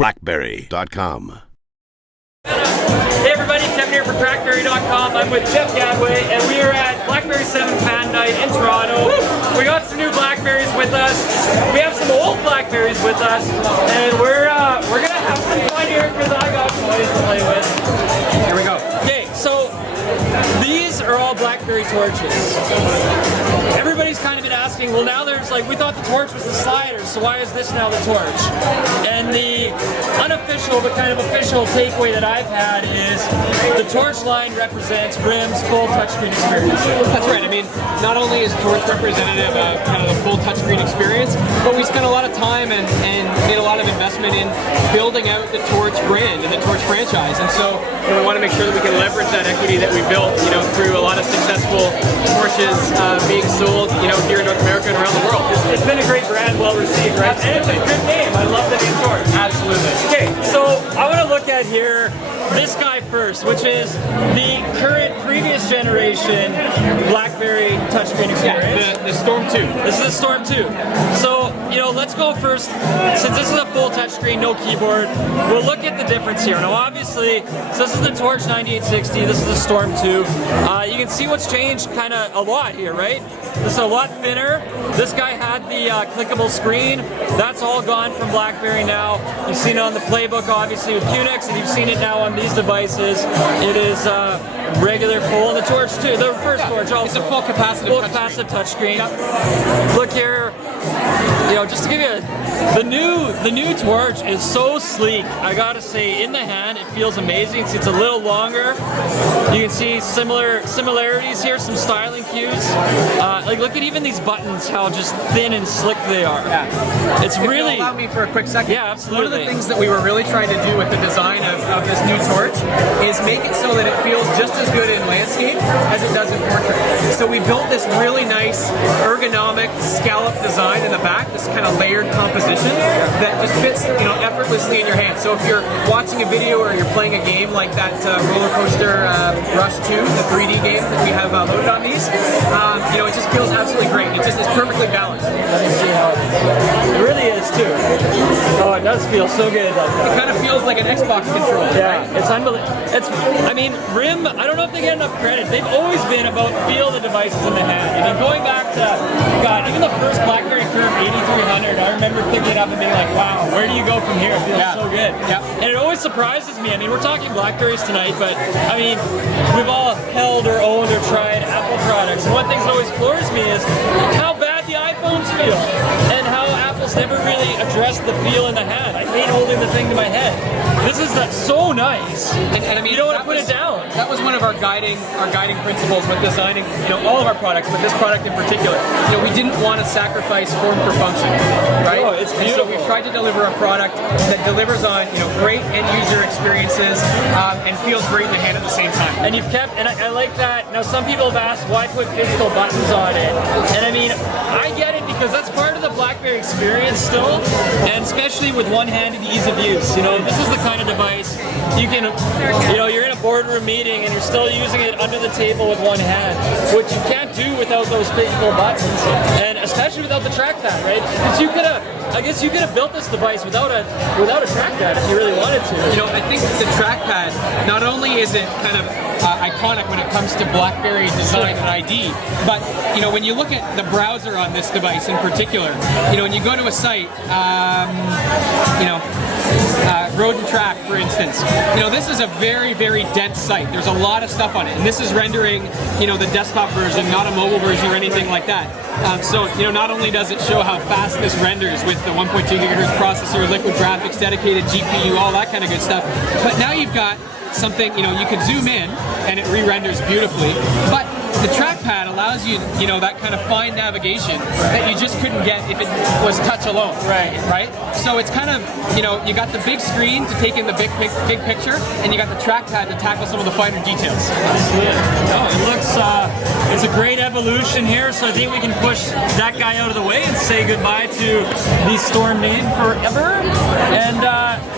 BlackBerry.com. Hey everybody, Kevin here for BlackBerry.com. I'm with Jeff Gadway, and we are at BlackBerry 7 Fan Night in Toronto. We got some new BlackBerries with us. We have some old BlackBerries with us, and we're gonna have some fun here because I got toys to play with. Here we go. Okay, so these are all BlackBerry torches. Everybody's kind of been asking, well now there's like, we thought the torch was the sliders, so why is this now the torch? And the unofficial but kind of official takeaway that I've had is the torch line represents RIM's full touchscreen experience. That's right. I mean, not only is torch representative of kind of the full touchscreen experience, but we spent a lot of time and made a lot of investment in building out the torch brand and the torch franchise. And so we want to make sure that we can leverage that equity that we built, through a lot of successful torches being sold, here in North America and around the world. It's been a great brand, well received, right? And it's a good name. I love the name Torch. Absolutely. Okay, so I want to look at here this guy first, which is the current previous generation BlackBerry touchscreen experience. Yeah, the Storm 2. This is the Storm 2. So, let's go first. Since this is a full touchscreen, no keyboard, we'll look at the difference here. Now, obviously, so this is the Torch 9860. This is the Storm 2. You can see what's changed kind of a lot here, right? This is a lot thinner. This guy had the clickable screen. That's all gone from BlackBerry now. You've seen it on the playbook, obviously, with Unix, and you've seen it now on these devices. It is regular full, and the Torch too. The first Torch also. It's a full capacitive touchscreen. Look here. Just to give you the new Torch is so sleek. I gotta say, in the hand, it feels amazing. It's a little longer. You can see similarities here, some styling cues. Look at even these buttons, how just thin and slick they are. Yeah. It's really. Allow me for a quick second. Yeah, absolutely. One of the things that we were really trying to do with the design of this new Torch is make it so that it feels just as good in landscape as it does in portrait. So we built this really nice ergonomic scallop design in the back, this kind of layered composition that just fits, effortlessly in your hand. So if you're watching a video or you're playing a game like that Roller Coaster Rush 2, the 3D game that we have loaded on these, it just feels absolutely great. It's perfectly balanced. Let me see how it really is too. Oh, it does feel so good. It kind of feels like an Xbox controller. Yeah, right? it's unbelievable. RIM, I don't know if they get enough credit. They've always been about feel the devices in the hand. Going back to, even the first BlackBerry Curve 8300, I remember picking it up and being like, wow, where do you go from here? It feels so good. Yeah. And it always surprises me. We're talking BlackBerries tonight, but we've all held or owned or tried Apple products. And one thing that always floors me is how bad the iPhones feel and how Apple's never really addressed the feel in the hand. I hate holding the thing to my head. This is so nice. And you don't want to put it down. That was one of our guiding principles with designing, all of our products, but this product in particular. We didn't want to sacrifice form for function, right? Oh, it's beautiful. And so we've tried to deliver a product that delivers on, great end user experiences and feels great in the hand at the same time. And I like that. Now, some people have asked why put physical buttons on it, and I get it because that's part of the BlackBerry experience still, and especially with one-handed ease of use. This is the kind of device you can, you're in a boardroom meeting and you're still using it under the table with one hand, which you can't do without those physical buttons, and especially without the trackpad, right? Because you could have built this device without a trackpad if you really wanted to. I think the trackpad, not only is it kind of iconic when it comes to BlackBerry design and ID, but when you look at the browser on this device in particular, when you go to a site, Road and Track, for instance, this is a very, very dense site. There's a lot of stuff on it, and this is rendering, the desktop version, not a mobile version or anything like that. So, not only does it show how fast this renders with the 1.2 gigahertz processor, liquid graphics, dedicated GPU, all that kind of good stuff, but now you've got something, you can zoom in and it re-renders beautifully, but the trackpad allows you, that kind of fine navigation that you just couldn't get if it was touch alone. Right? So it's kind of, you got the big screen to take in the big picture, and you got the trackpad to tackle some of the finer details. It looks, it's a great evolution here, so I think we can push that guy out of the way and say goodbye to the Storm name forever. And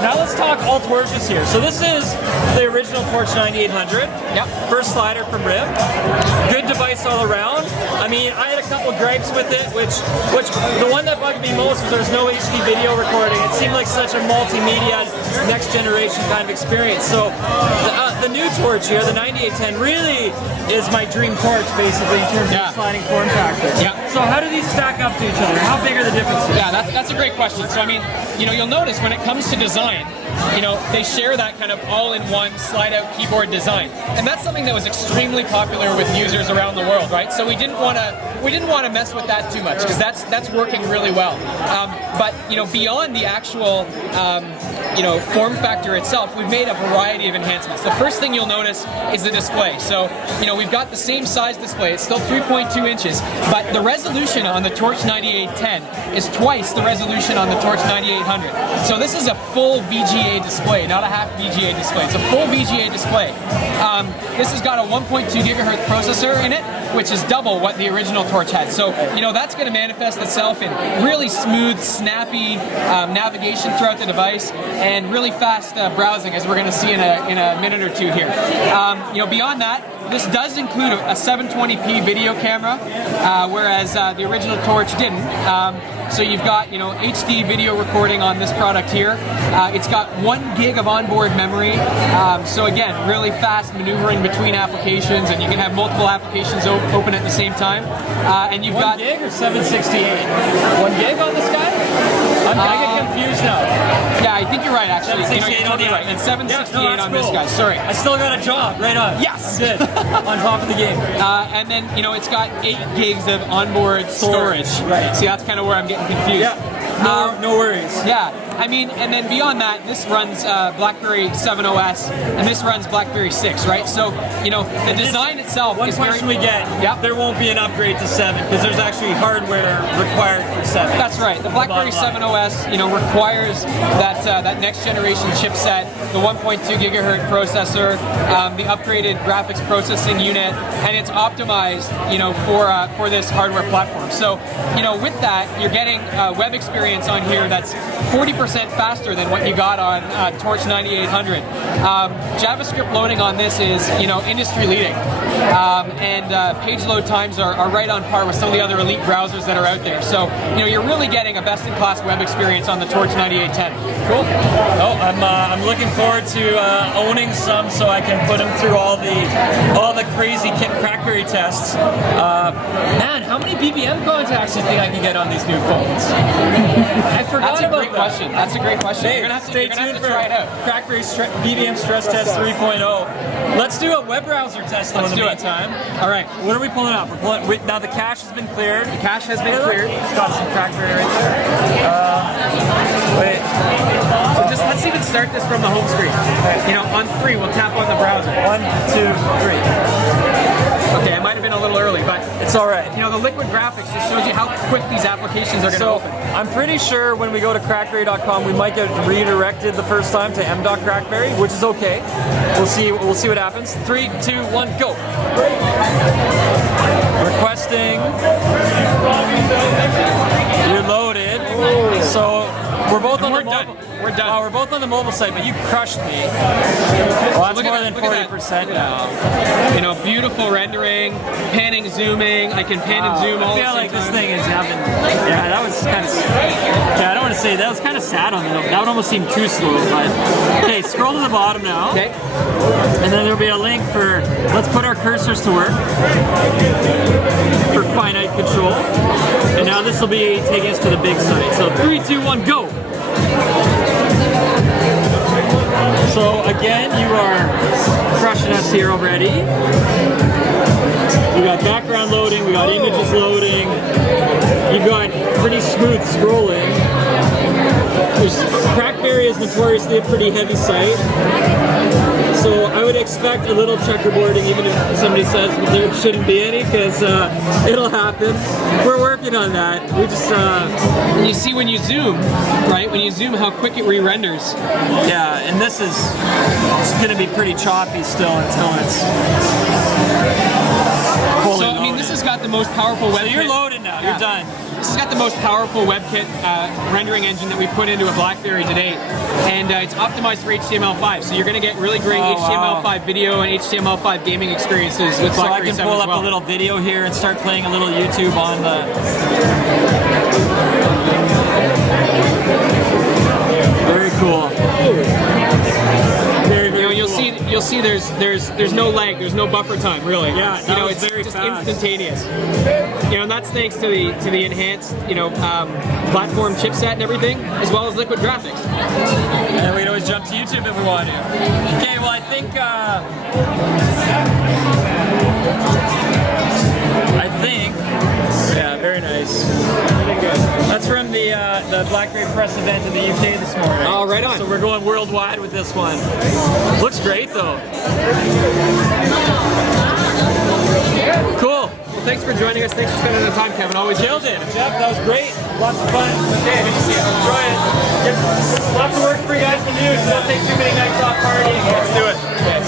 now let's talk all torches here. So this is the original Torch 9800. Yep. First slider from RIM. Good device all around. I mean, I had a couple gripes with it, which the one that bugged me most was there's no HD video recording. It seemed like such a multimedia, next generation kind of experience. So the new torch here, the 9810, really is my dream torch, basically, in terms of sliding form factor. Yeah. So how do these stack up to each other? How big are the differences? Yeah, that's a great question. So I mean, you'll notice when it comes to design, they share that kind of all-in-one slide-out keyboard design, and that's something that was extremely popular with users around the world, right? So we didn't want to mess with that too much because that's working really well. But beyond the actual form factor itself, we've made a variety of enhancements. The first thing you'll notice is the display. So we've got the same size display. It's still 3.2 inches, but the resolution on the Torch 9810 is twice the resolution on the Torch 9800. So this is a full VGA display, not a half VGA display. It's a full VGA display. This has got a 1.2 gigahertz processor in it, which is double what the original Torch had. So that's going to manifest itself in really smooth, snappy navigation throughout the device and really fast browsing, as we're going to see in a minute or two here. Beyond that, this does include a 720p video camera, whereas the original Torch didn't. So you've got HD video recording on this product here. It's got 1 gig of onboard memory. So again, really fast maneuvering between applications, and you can have multiple applications open at the same time. And you've got 1 gig or 768? 1 gig on this guy? I get confused now. Yeah, I think you're right, actually. 768 on the right. It's 768 on this guy. Sorry. I still got a job. Right on. Yes. Good. On top of the game. And then it's got 8 gigs of onboard storage. Right. See, that's kind of where I'm getting confused. Yeah. No worries. Yeah, I mean, and then beyond that, this runs BlackBerry 7 OS, and this runs BlackBerry 6, right? So, the design itself One is question we get, Yep. there won't be an upgrade to 7, because there's actually hardware required for 7. That's right. The BlackBerry 7 OS, requires that next generation chipset, the 1.2 gigahertz processor, the upgraded graphics processing unit, and it's optimized, for this hardware platform. So, with that, you're getting a web experience on here that's 40% faster than what you got on Torch 9800. JavaScript loading on this is, industry leading, and page load times are right on par with some of the other elite browsers that are out there. So, you're really getting a best-in-class web experience on the Torch 9810. Cool. Oh, I'm looking forward to owning some, so I can put them through all the crazy BlackBerry tests. Man, how many BBM contacts do you think I can get on these new phones? I forgot about that. Question. That's a great question. Hey, you're gonna have stay to tuned for try it out. BlackBerry BBM stress test 3.0. Let's do a web browser test in the meantime. All right. What are we pulling up? Now the cache has been cleared. The cache has been cleared. It's got some BlackBerry right there. Wait. So let's even start this from the home screen. On 3, we'll tap on the browser. 1, 2, 3. Okay, it might have been a little early, but it's all right. The liquid graphics just shows you how quick these applications are going to open. I'm pretty sure when we go to crackberry.com, we might get redirected the first time to m.crackberry, which is okay. We'll see what happens. 3, 2, 1, go. Requesting. You're loaded. So we're both on the mobile. We're done. Oh, we're both on the mobile site, but you crushed me. Well, that's more than 40% now. Beautiful rendering, panning, zooming. I can pan and zoom all I the feel same like this time. thing is having. Yeah, that was kind of. Yeah, I don't want to say that was kind of sad on me. That would almost seem too slow. But okay, scroll to the bottom now. Okay. And then there'll be a link for. Let's put our cursors to work for finite control. And now this will be taking us to the big site. So 3, 2, 1, go. So again, you are crushing us here already. We got background loading, we got images loading, you got pretty smooth scrolling. BlackBerry is notoriously a pretty heavy site, so I would expect a little checkerboarding even if somebody says there shouldn't be any, because it'll happen. We're working on that. We just And you see when you zoom, right? When you zoom, how quick it re-renders. yeah, and this is going to be pretty choppy still until it's fully So I mean, this has got the most powerful web. So you're loaded now. You're done. this has got the most powerful WebKit rendering engine that we've put into a BlackBerry to date, and it's optimized for HTML5. So you're going to get really great HTML5 video and HTML5 gaming experiences with BlackBerry 7 as well. So I can pull up a little video here and start playing a little YouTube on the. Very cool. You'll see there's no lag, there's no buffer time really. Yeah, it's very just fast. instantaneous. And that's thanks to the enhanced platform chipset and everything, as well as liquid graphics. And we'd always jump to YouTube if we want to. Okay, well I think yeah, very nice. Really good. That's from the BlackBerry press event in the UK this morning. Oh, right on. So we're going worldwide with this one. Looks great though. Cool. Well, thanks for joining us. Thanks for spending the time, Kevin. Always killed it. Jeff, that was great. Lots of fun. Okay, good to see you. Enjoy it. Lots of work for you guys to do, so don't take too many nights off partying. Let's do it. Okay.